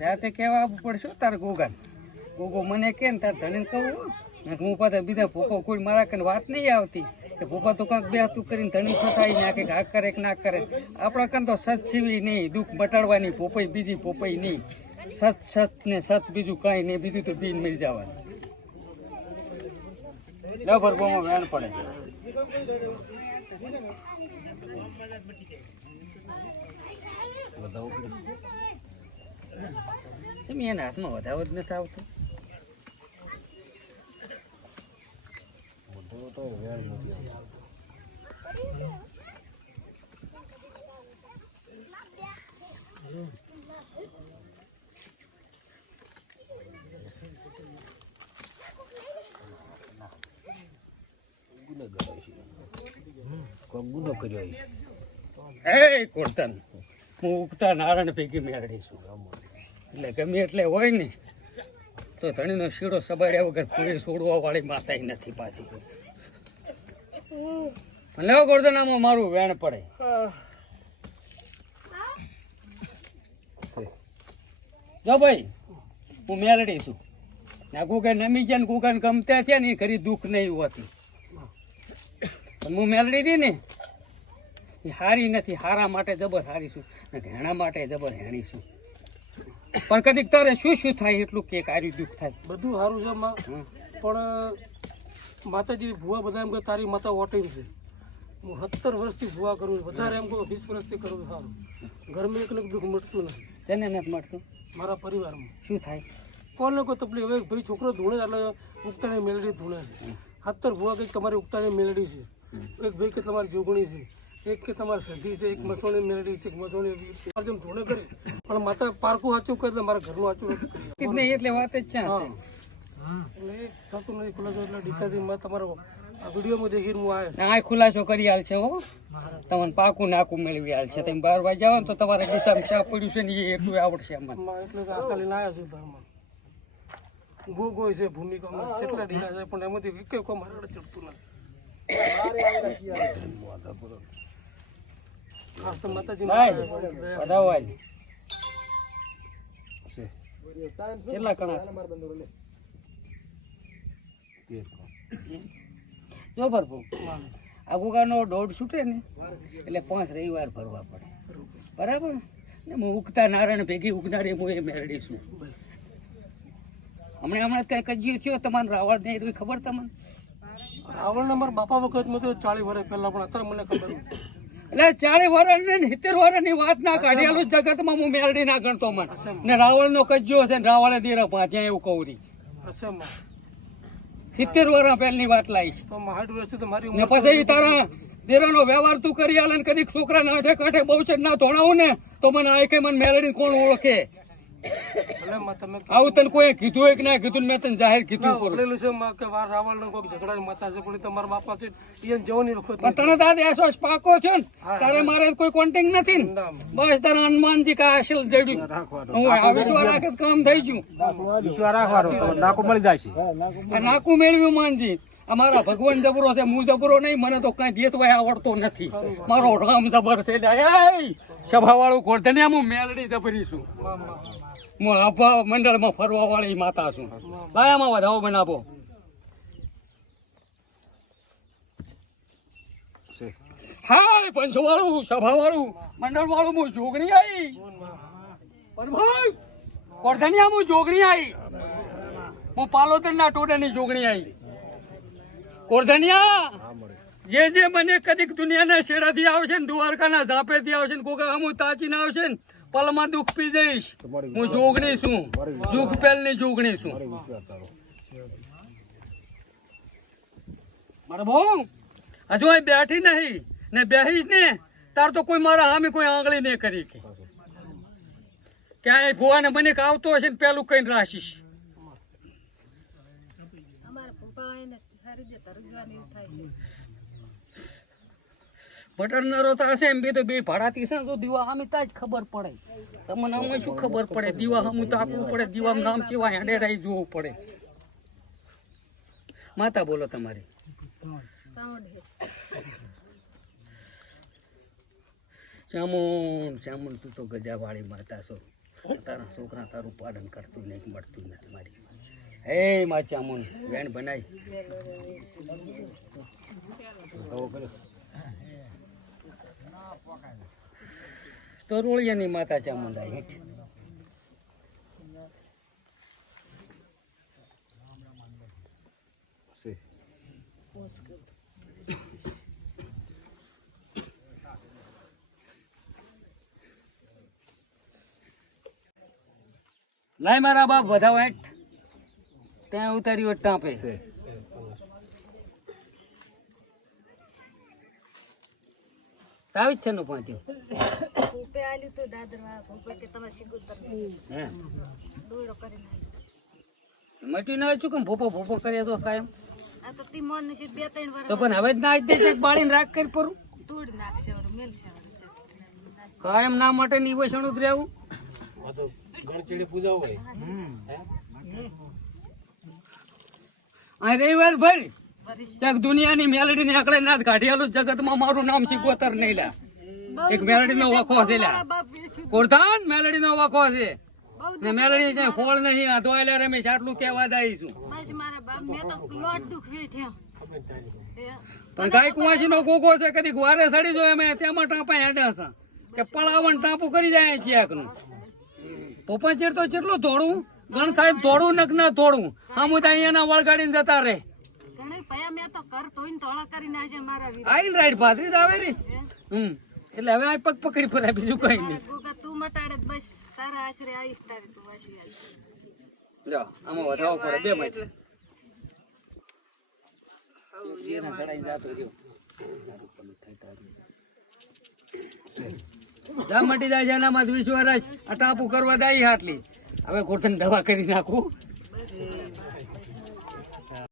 જાતે કેવા પડશે તારે ગોગા ગોગો મને કે ને તાર ધણીને કહું હું પાછા બીજા ભૂપો કોઈ મારા કને વાત નહીં આવતી કે ભૂપા તો કાંક બે તું કરીને ધણી ફસાઈ નાખે કે આ કરે કે ના કરે આપણા કન તો સત છીવી નહીં દુઃખ મટાડવાની પોપઈ બીજી પોપઈ નહીં સત સત ને સત બીજું કાંઈ નહીં બીજું તો બીન મળી જવાનું જબર બોમાં વેણ પડે એના હાથમાં વધાવો જ નથી આવતો ગુનો કર્યો એ કોર્તન હું ઉગતા નારાયણ પૈકી મેળવીશું એટલે ગમે એટલે હોય ને તો ધણીનો શીડો સબાડ્યા વગર પૂરી છોડવા વાળી માતા નથી પાછી લેવો કોર્તન આમાં મારું વેણ પડે જો ભાઈ હું મેળડી છું ને ગુગા નમી ગયા ને ગુગાને ગમતા થયા ને ઘરી દુઃખ નહીં હોતી હું મેળડી હતી ને એ હારી નથી હારા માટે જબર હારી છું ને ઘેણા માટે જબર હેણી છું પણ કદીક તારે શું શું થાય એટલું કે કાર્યું દુઃખ થાય બધું સારું છે પણ માતાજી ભૂવા બધા એમ કે તારી માતા વોટિંગ છે હું 17 વર્ષથી ભૂવા કરું છું વધારે એમ કહું 20 વર્ષથી કરું છું સારું ઘરમાં એકને દુઃખ મળતું નથી તેને નથી મળતું મારા પરિવારમાં શું થાય કોને કોઈ તકલીફ હવે ભાઈ છોકરો ધૂણે એટલે ઉગતાની મેલડી ધૂણે છે 17 ભૂવા કંઈક તમારી ઉગતાની મેલડી છે એક ભાઈ કે તમારી જોગણી છે એક કે તમારી સધી છે એક મસોણી મેળડી છે એક મસોણી જેમ ધોળે કરી પણ માતા પારકું સાચું કરે એટલે મારા ઘરનું સાચું નથી એટલે વાત જ ચાલશે એટલે એ થતું નથી ખુલાસો એટલે ડિસાઇડ તમારો આ વિડીયોમાં દેખીને હું આવ્યો આ ખુલાસો કરી હાલ છે હો તમને પાકું નાકું મેળવી હાલ છે તમે 12 વાગે આવો ને તો તમારા દિશામાં ચા પડ્યું છે ને એ એટલું આવડશે અમને એટલે આશા લઈને આવ્યા છું ધર્મમાં ગોય છે ભૂમિકામાં કેટલા ડીના છે પણ એમાંથી એક કોઈ મારે ચડતું નથી ખાસ તો માતાજી કેટલા કણા જો ભરપુ આ ગુગાનો દોડ છૂટે ને એટલે 5 રવિવાર ભરવા પડે બરાબર ને હું ઉગતા નારાયણ ભેગી ઉગનારી હું એ મેળડી છું હમણાં કઈ કજ્યો થયો તમારે રાવણ ને એટલી ખબર તમને રાવણ મારા બાપા વખત માં તો 40 વર્ષ પહેલા પણ અત્યારે મને ખબર નથી એટલે 40 વર્ષ ને 70 વર્ષની વાત ના કાઢેલું જગતમાં હું મેળડી ના ગણતો મને ને રાવણ નો કજ્યો છે ને રાવણે દેરા ભાજ્યા એવું કહું રી 70 વર્ષ પહેલની વાત લાવીશ તો 60 વર્ષથી તો મારી ઉંમર પછી તારા દેરાનો વ્યવહાર તું કરી આલે ને કદીક છોકરા નાઠે કાંઠે બહુ છે ના ધોણાવું ને તો મને આ કે મને મેળડી કોણ ઓળખે આવું તને કોઈ કીધું હોય કે ના કીધું મેં તને જાહેર કીધું છે કે રાવણ કોઈ ઝઘડા માતા છે પણ તમારા બાપા છે એ જવાની વખત તને તારે એસોસ પાકો છો ને તારે મારે કોઈ કોન્ટેક્ટ નથી ને બસ તારા હનુમાનજી કા આશીલ જડ્યું હું વિશ્વાસ રાખે કામ થઈ ગયું વિશ્વાસ રાખવાનું નાકું મળી જાય છે નાકું મેળવ્યું માનજી અમારા ભગવાન જબરો છે હું જબરો નહીં મને તો કઈ દેતવાય આવડતો નથી મારો રામ જબર છે સભા વાળું ગોરધને હું મેલડી જબરી છું હું આભા મંડળમાં ફરવા વાળી માતા છું લાયામાં વધાવો બનાવો હાય પંચો વાળું સભા વાળું મંડળ વાળું હું જોગણી આવી પણ ભાઈ ગોરધનિયા હું જોગણી આવી હું પાલોતર ના ટોડાની જોગણી આવી કોરધનિયા જે જે મને કદીક દુનિયાના શેડાથી આવશે ને દ્વારકાના ઝાપેથી આવશે ને કોકા હું તાચીને આવશે ને પલમાં દુઃખ પી જઈશ હું જોગણી છું જુગ પહેલની જોગણી છું મારા બહુ હજુ અહીં બેઠી નહીં ને બેહીશ ને તાર તો કોઈ મારા સામે કોઈ આંગળી નહીં કરી કે ક્યાંય ભુવાને મને આવતો હશે ને પેલું કઈ રાખીશ બટરનરો તો હશે એમ બી તો બે ભાડાતી છે તો દીવા આમ જ ખબર પડે તમને આમ શું ખબર પડે દીવા હમું તાકવું પડે દીવામાં નામ ચેવા હેડે રહી જોવું પડે માતા બોલો તમારી ચામુંડ તું તો ગજાવાળી માતા છો તારા છોકરા તારું પાલન કરતું નહીં મળતું નથી મારી હે માં ચામુંડ વેણ બનાવી તો રોળિયાની માતા ચામુંડ આવી લાય મારા બાપ બધા વાંટ ત્યાં ઉતારી વટ ટાંપે તાવી જ છે નું પાંચ્યું ભૂપે આલ્યું તો દાદરવા ભૂપે કે તમે સિગુતર હે દોડો કરીને મટ્યું ના છું કેમ ભોપો કરીએ તો કાયમ આ તો તી મોન છે 2-3 વાર તો પણ હવે જ ના આવી દે બાળીને રાખ કરી પરું તોડ નાખશે ઓર મેલશે કાયમ ના માટે નિવેશણ ઉતર્યાવું ગણચેડી પૂજા હોય આ રવિવાર ભર ચક દુનિયાની મેલડી ની આકડે નાથ કાઢિયાલું જગતમાં મારું નામ શીખવતર નહીં લા એક મેલડી નો વખો છે લા કોરધાન મેલડી નો વખો છે ને મેલડી છે ફોળ નહીં આ ધોયેલા રમેશ આટલું કહેવા દાઈ છું બસ મારા બાપ મે તો લોટ દુખવી થયો પણ ગાય કુવાસી નો ગોગો છે કદી ગુવારે સડી જો એમ તેમાં ટાંપા હેડા છે કે પળાવન ટાંપુ કરી જાય છે આકનું પોપા ચેર તો કેટલું ધોળું ગણ થાય ધોળું નક ના ધોળું આમું તો અહીંયાના વળગાડીને જતા રે ઘણી ભયા મે તો કર તોઈને તોળા કરી નાખે મારા વીર આઈને રાઈડ ભાદરી આવે રે એટલે હવે આ પગ પકડી ફરાય બીજું કઈ નહીં ગોગા તું મટાડે તો બસ તારા આશરે આવીશ તારે તું વાસી આવી જો આમાં વધાવો પડે 2 મિનિટ જેના ચડાઈ જાતો રહ્યો જા મટી જાય જેનામાં 20 વર્ષ આ ટાપુ કરવા દાઈ હાટલી હવે ગોઠણ દવા કરી નાખું